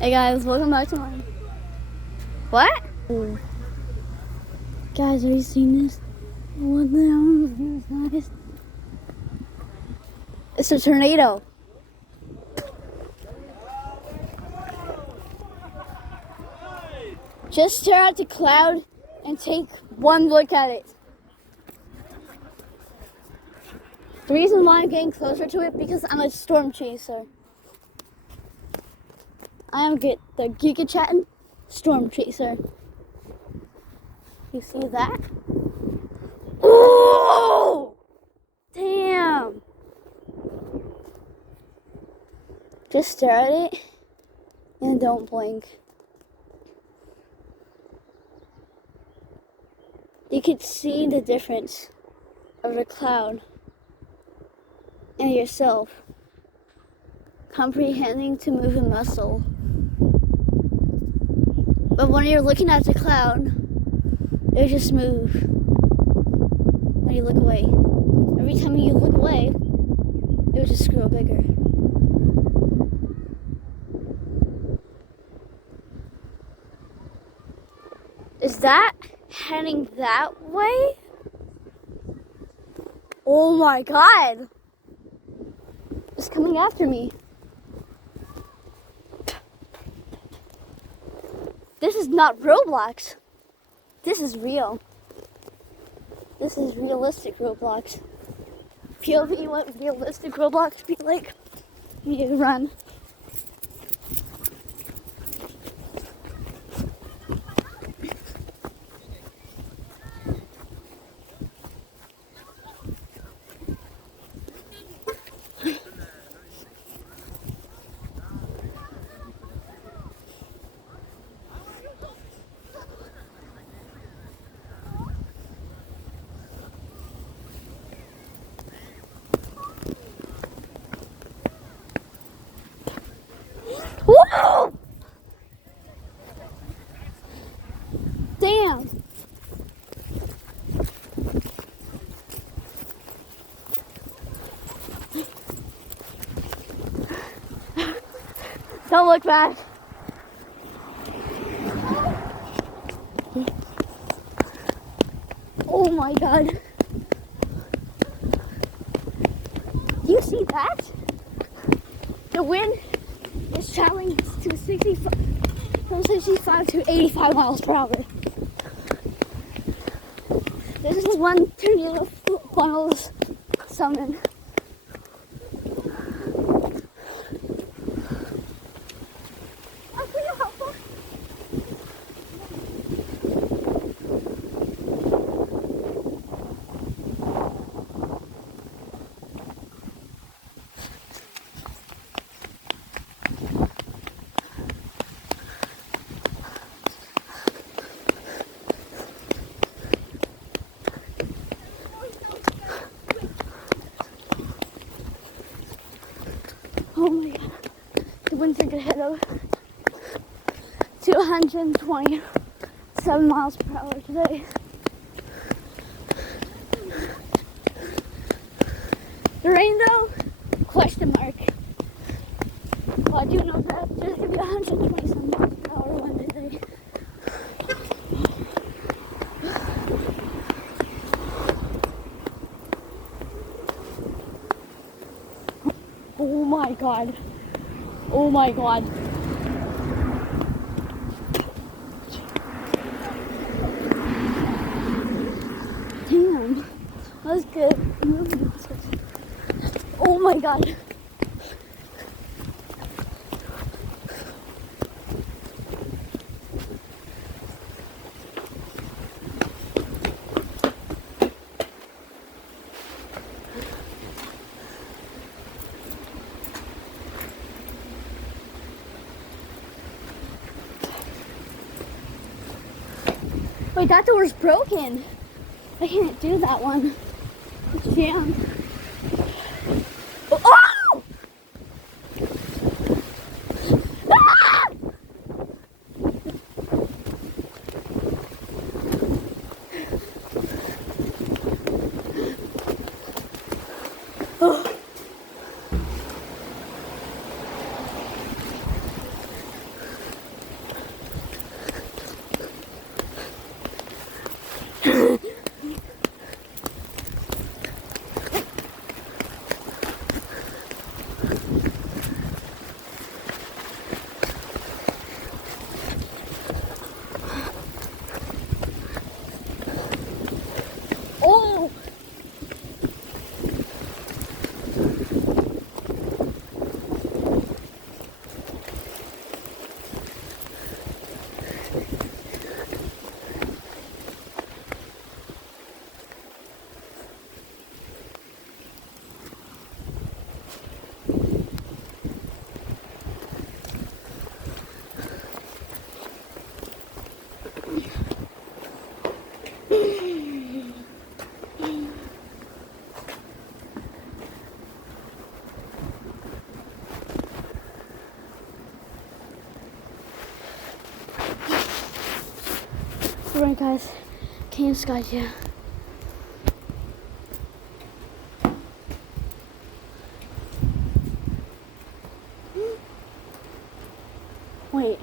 Hey guys, welcome back to my... What? Ooh. Guys, are you seeing this? What the hell is this, guys? It's a tornado. Just stare at the cloud and take one look at it. The reason why I'm getting closer to it because I'm a storm chaser. I am the Giga Chatting storm chaser. You see that? Oh! Damn! Just stare at it and don't blink. You can see the difference of the cloud and yourself comprehending to move a muscle. But when you're looking at the cloud, it'll just move when you look away. Every time you look away, it'll just grow bigger. Is that heading that way? Oh my god! It's coming after me. This is not Roblox. This is real. This is realistic Roblox. POV, what realistic Roblox be like? You need to run. Whoa! Damn! Don't look back. Oh my god. Do you see that? The wind is traveling to 65, from 65 to 85 miles per hour. This is one tornado funnels summon. Oh my god, the winds are gonna hit over 227 miles per hour today. The rain though, question mark. Well, I do know that there's gonna be 127 miles per hour wind today. Oh my god. Oh my god. Damn. That was good. Oh my god. Wait, that door's broken. I can't do that one. It's jammed. Oh! Ah! Oh. Alright guys, Kane Sky here. Wait.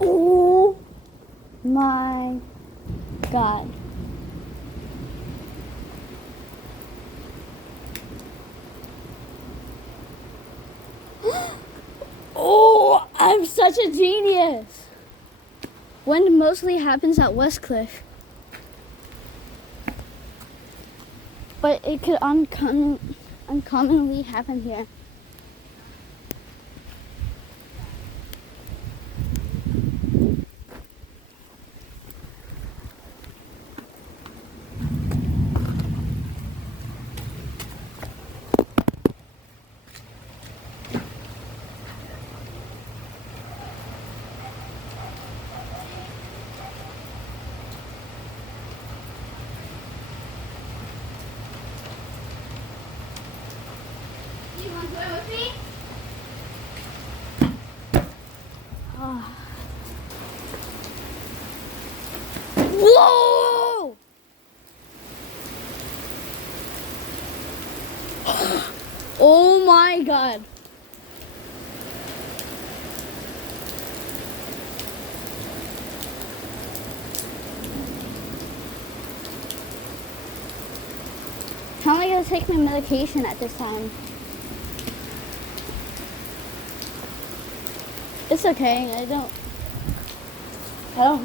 Oh my God. Oh, I'm such a genius. Wind mostly happens at Westcliff, but it could uncommonly happen here. You want to go with me? Oh. Whoa! Oh my God. How am I gonna take my medication at this time? It's okay, I don't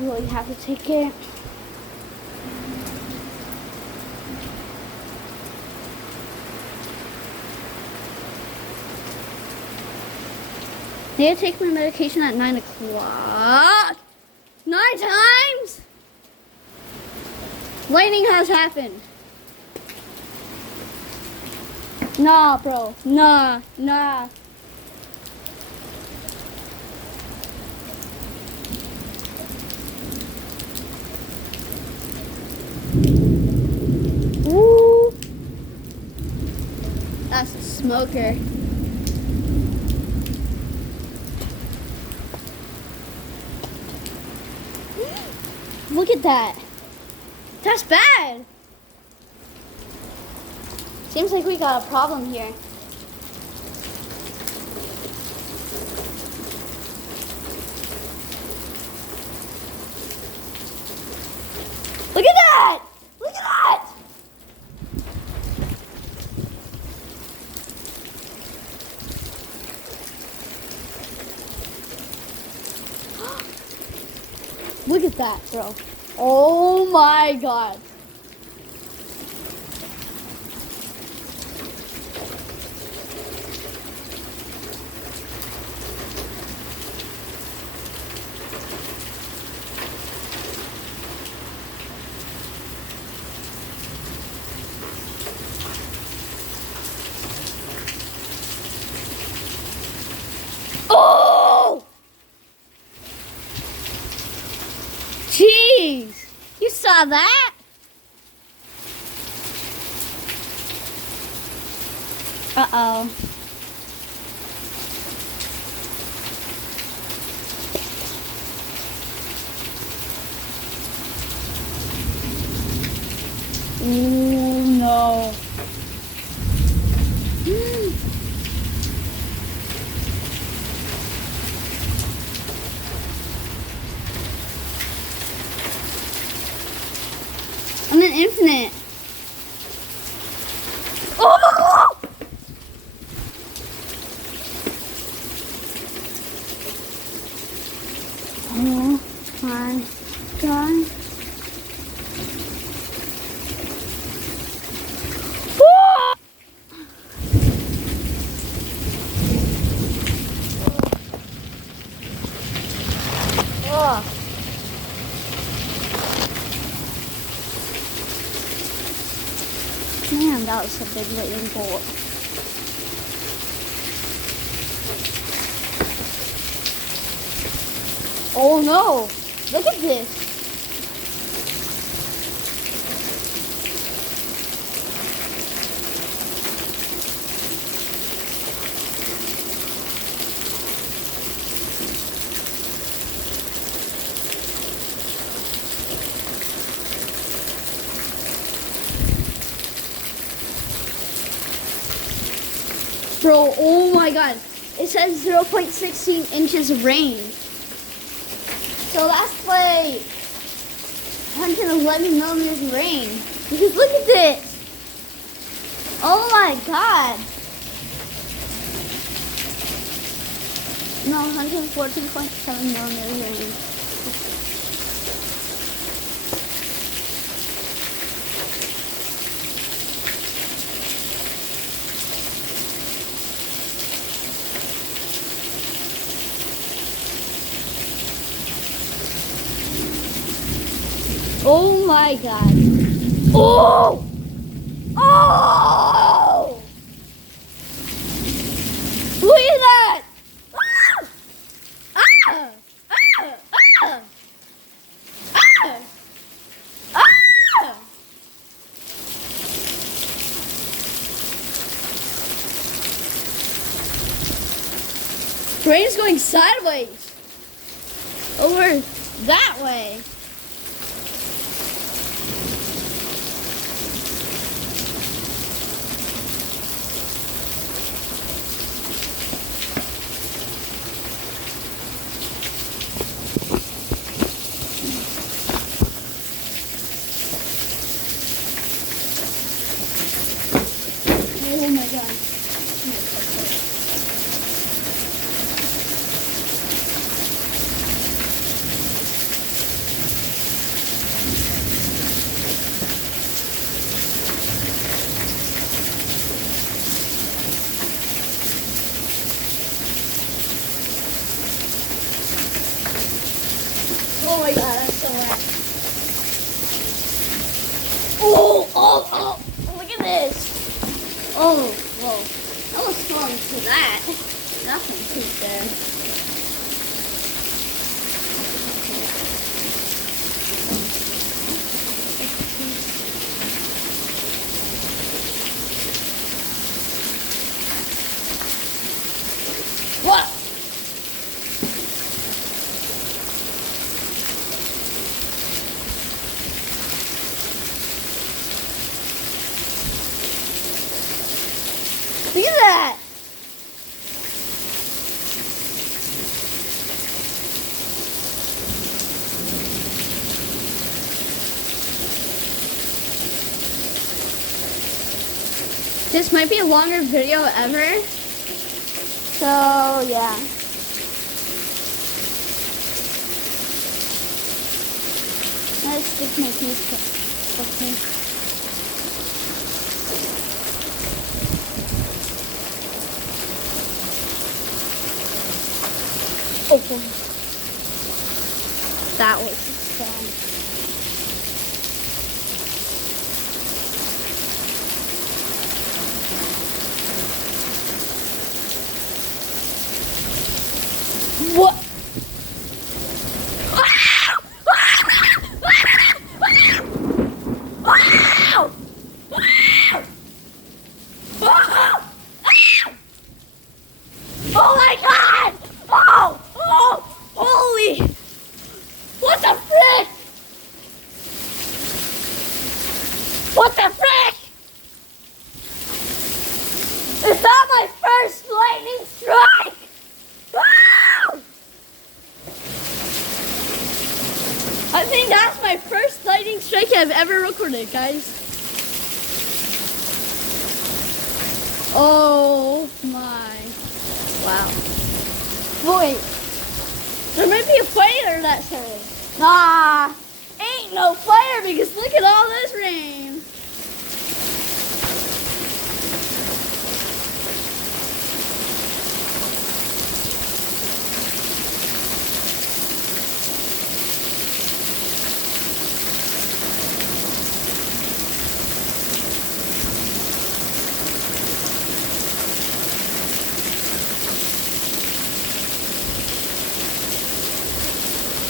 really have to take it. Need to take my medication at 9 o'clock. 9 times? Lightning has happened. Nah, bro. Nah. Ooh. That's a smoker. Look at that. That's bad. Seems like we got a problem here. Look at that! Look at that! Look at that, bro. Oh my God. Oh! Jeez! You saw that? Uh-oh. Ooh, no. I'm in infinite. Oh! Oh my god. Oh. Man, that was a big lightning bolt. Oh no! Look at this! Bro, oh my god. It says 0.16 inches of rain. So that's like 111 millimeters of rain. Because look at this. Oh my god. No, 114.7 millimeters of rain. Oh my god. Oh! Oh! Look at that! Ah! Ah! Ah! Ah! Ah! Ah! Rain's going sideways. Over that way. Oh my god. Oh my god, I'm so wet. Oh, oh, oh, look at this. Oh, whoa. I was falling to that. Nothing too there. What? Look at that! This might be a longer video ever. So, yeah. Let's stick my piece. Okay. Okay. That was fun. What? Oh my god! Oh! Oh! Holy! What the frick? What the frick? Is that my first lightning strike? Ah! I think that's my first lightning strike I've ever recorded, guys. Oh my. Wow. Wait. There might be a fire that side. Nah. Ain't no fire because look at all this rain.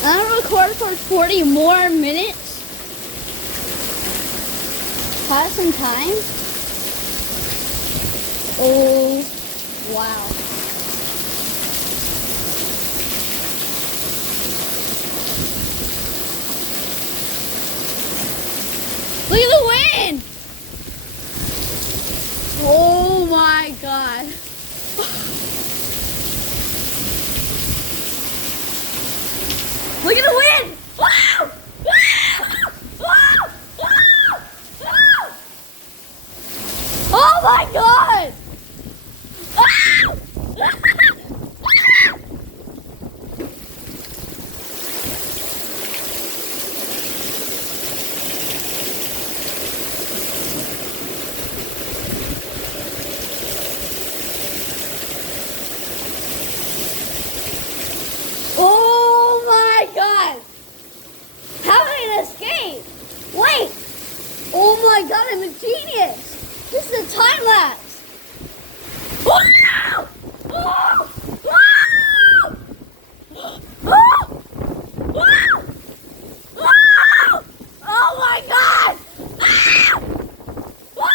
I'm gonna record for 40 more minutes. Have some time. Oh, wow. Look at the wind. Oh my God. Look at the wind! Wow! Wow! Wow! Wow! Wow! Oh my God! Wow! Oh my God! How am I gonna escape? Wait! Oh my God, I'm a genius! This is a time lapse! Wow! Wow! Wow! Wow! Wow! Wow! Oh my God! Ah! Wow!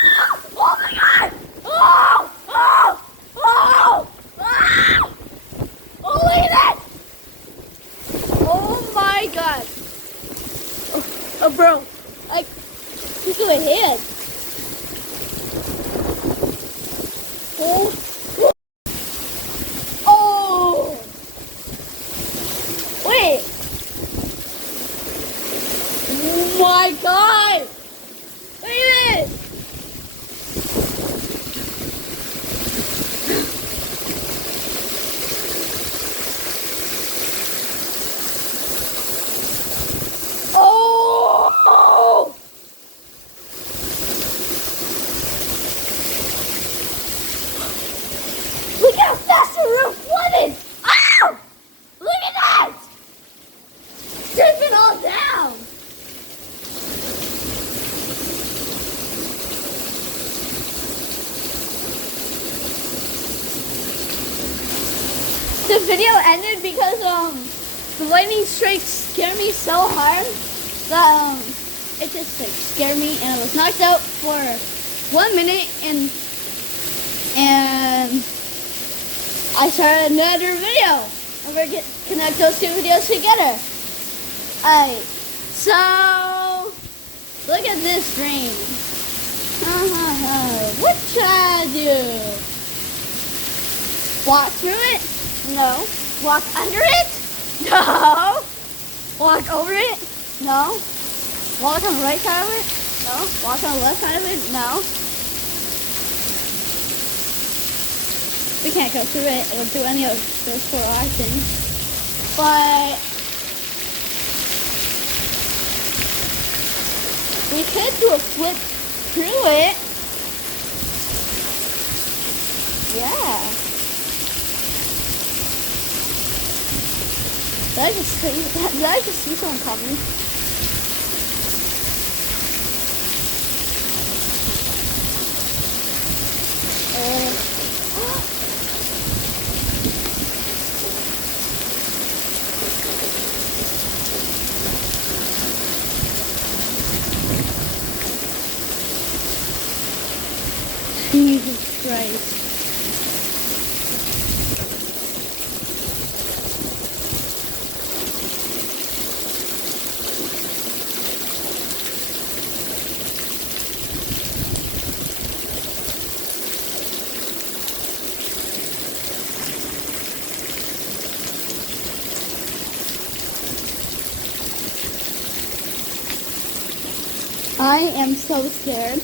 Oh my God! Oh! Oh! Oh! Ah! Oh, look at that! Oh my God! Oh, bro, like, look at my hand. Oh, oh, wait. Oh my God! Look at this. Oh! Look how fast the roof flooded! Ow! Look at that! Dripping all down! The video ended because the lightning strike scared me so hard that it just like scared me, and I was knocked out for 1 minute, and I started another video, and we're gonna connect those two videos together. Alright, so look at this rain. What should I do? Walk through it? No. Walk under it? No. Walk over it? No. Walk on the right side of it? No. Walk on the left side of it? No. We can't go through it or do any of those four things. But we could do a flip through it. Yeah. Did I just see someone coming? Jesus Christ. I am so scared.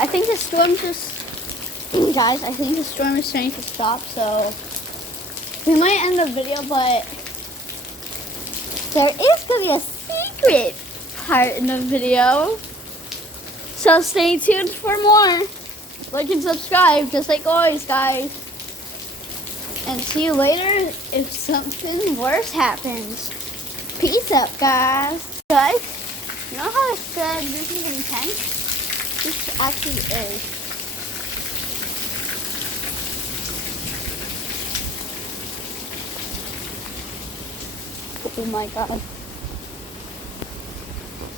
I think the storm guys, I think the storm is starting to stop, so we might end the video, but there is going to be a secret part in the video. So stay tuned for more. Like and subscribe, just like always, guys. And see you later if something worse happens. Peace out, guys. Guys, you know how I said this is intense? This actually is. Oh my god.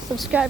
Subscribe.